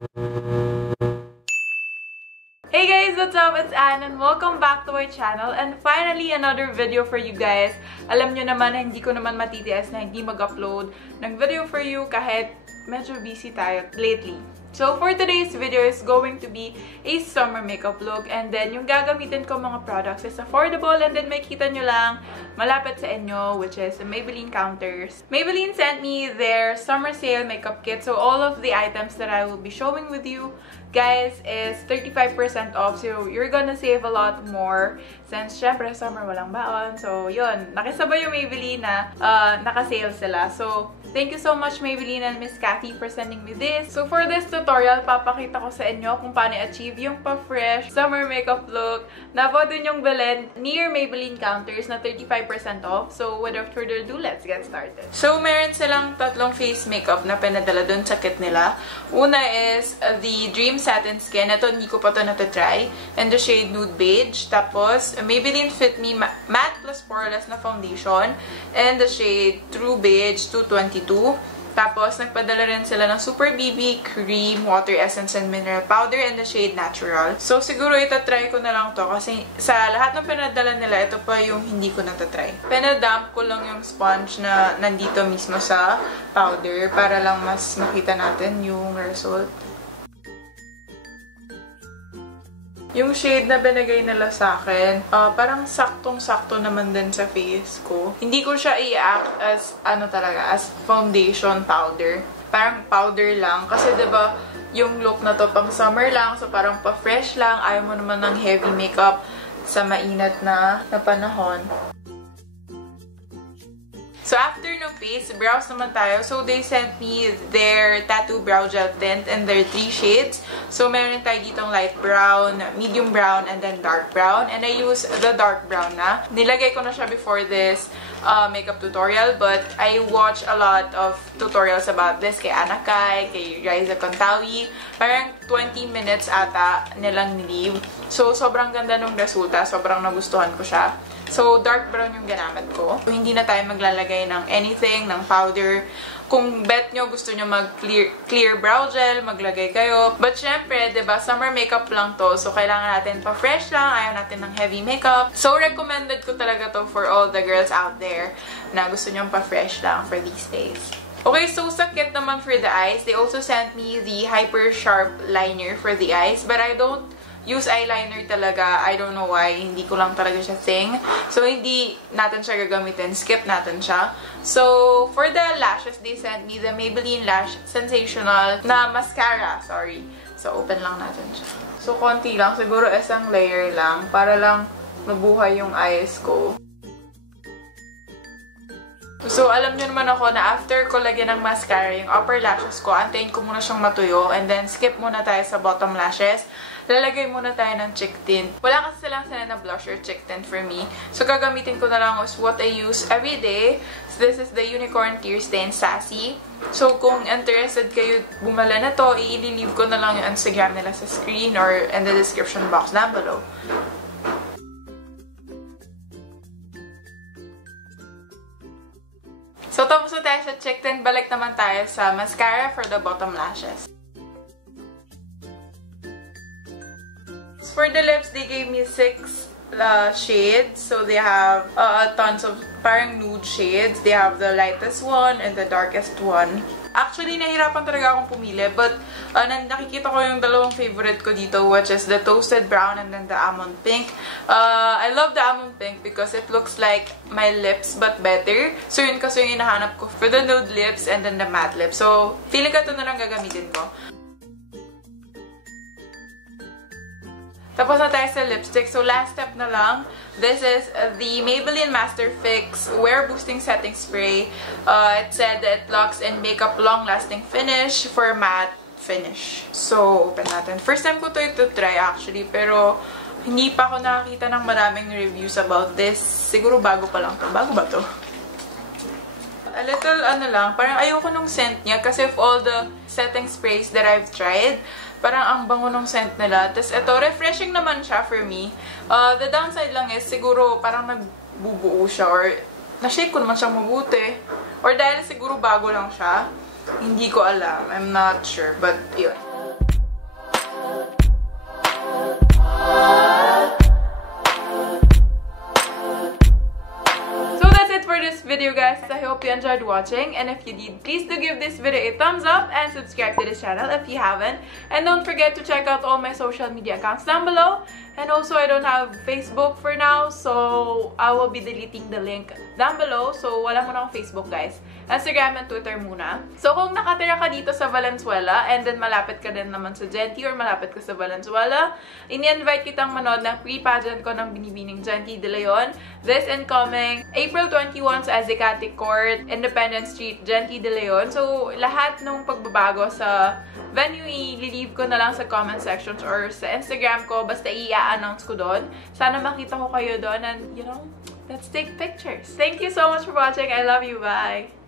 Hey guys, what's up? It's Anne and welcome back to my channel and finally another video for you guys. Alam nyo naman na hindi ko naman matitiis na hindi mag-upload ng video for you kahit medyo busy tayo lately. So for today's video is going to be a summer makeup look and then yung gagamitin ko mga products is affordable and then makita nyo lang malapit sa inyo, which is Maybelline counters. Maybelline sent me their summer sale makeup kit, so all of the items that I will be showing with you guys is 35% off, so you're gonna save a lot more since syempre summer walang baon. So yun, nakisabay yung Maybelline na naka-sale sila. So thank you so much Maybelline and Miss Cathy for sending me this. So for this tutorial, papakita ko sa inyo kung paano i-achieve yung pa-fresh summer makeup look na pwede nyong bilhin near Maybelline counters na 35% off. So without further ado, let's get started. So meron silang tatlong face makeup na pinadala dun sa kit nila. Una is the Dream Satin Skin. Ito, hindi ko pa ito natatry. And the shade Nude Beige. Tapos, Maybelline Fit Me Matte Plus Poreless na foundation. And the shade True Beige 222. Tapos, nagpadala rin sila ng Super BB Cream, Water Essence, and Mineral Powder, and the shade Natural. So, siguro itatry ko na lang to kasi sa lahat ng pinadala nila, ito pa yung hindi ko natatry. Pinadump ko lang yung sponge na nandito mismo sa powder para lang mas makita natin yung result. Yung shade na binigay nila sa akin, parang saktong-sakto naman din sa face ko. Hindi ko siya i-act as, as foundation powder. Parang powder lang. Kasi diba, yung look na to pang summer lang, so parang pa-fresh lang. Ayaw mo naman ng heavy makeup sa mainat na panahon. So, after no face, brows naman tayo. So, they sent me their Tattoo Brow Gel Tint in their 3 shades. So, meron tayo ditong light brown, medium brown, and then dark brown. And I use the dark brown na. Nilagay ko na siya before this makeup tutorial, but I watch a lot of tutorials about this kay Anakay, kay Riza Contawi. Parang 20 minutes ata nilang nilive. So, sobrang ganda nung resulta. Sobrang nagustuhan ko siya. So, dark brown yung ginamit ko. So, hindi na tayo maglalagay ng anything, ng powder. Kung bet nyo, gusto nyo mag-clear brow gel, maglagay kayo. But syempre, diba, summer makeup lang to. So, kailangan natin pa-fresh lang. Ayaw natin ng heavy makeup. So, recommended ko talaga to for all the girls out there na gusto nyo pa-fresh lang for these days. Okay, so sa kit naman for the eyes, they also sent me the Hyper Sharp Liner for the eyes. But I don't use eyeliner talaga. I don't know why. Hindi ko lang talaga siya thing. So, hindi natin siya gagamitin. Skip natin siya. So, for the lashes, they sent me the Maybelline Lash Sensational na mascara. Sorry. So, open lang natin siya. So, konti lang. Siguro isang layer lang para lang mabuhay yung eyes ko. So, alam nyo naman ako na after ko lagyan ng mascara, yung upper lashes ko, antayin ko muna siyang matuyo and then skip muna tayo sa bottom lashes. Lalagay muna tayo ng cheek tint. Wala kasi silang sila na blush or cheek tint for me. So, gagamitin ko na lang is what I use every day. So, this is the Unicorn Tear Stain Sassy. So, kung interested kayo bumala na to, i-leave ko na lang yung Instagram nila sa screen or in the description box down below. So, tapos na tayo sa cheek tint. Balik naman tayo sa mascara for the bottom lashes. For the lips, they gave me 6 shades. So, they have tons of parang nude shades. They have the lightest one and the darkest one. Actually, nahirapan talaga akong pumili. But, nakikita ko yung dalawang favorite ko dito, which is the Toasted Brown and then the Almond Pink. I love the Almond Pink because it looks like my lips but better. So, yun kasi yung hinahanap ko for the nude lips and then the matte lips. So, feeling ko ito na lang gagamitin ko. Tapos na tayo sa lipstick. So, last step na lang. This is the Maybelline Master Fix Wear Boosting Setting Spray. It said that it locks in makeup long-lasting finish for matte finish. So, open natin. First time ko ito try actually, pero hindi pa ako nakakita ng maraming reviews about this. Siguro bago pa lang to. Bago ba to? A little, lang, parang ayoko nung scent niya kasi of all the setting sprays that I've tried, parang ang bango ng scent nila. Tapos ito, refreshing naman siya for me. The downside lang is, siguro parang nagbubuo siya or na-shake ko naman siyang mabuti. Or dahil siguro bago lang siya. Hindi ko alam. I'm not sure. But, yun. hope you enjoyed watching, and if you did, please do give this video a thumbs up and subscribe to this channel if you haven't. And don't forget to check out all my social media accounts down below. And also, I don't have Facebook for now, so I will be deleting the link down below. So, wala muna akong Facebook, guys. Instagram and Twitter muna. So, kung nakatira ka dito sa Valenzuela, and then malapit ka din naman sa Genti or malapit ka sa Valenzuela, ini-invite kitang manood ng pre-pageant ko ng Binibining Genti de Leon. This incoming April 21 sa Azecate Court, Independence Street, Genti de Leon. So, lahat ng pagbabago sa venue, i-leave ko na lang sa comment sections or sa Instagram ko. Basta i-announce ko doon. Sana makita ko kayo doon and, you know, let's take pictures. Thank you so much for watching. I love you. Bye!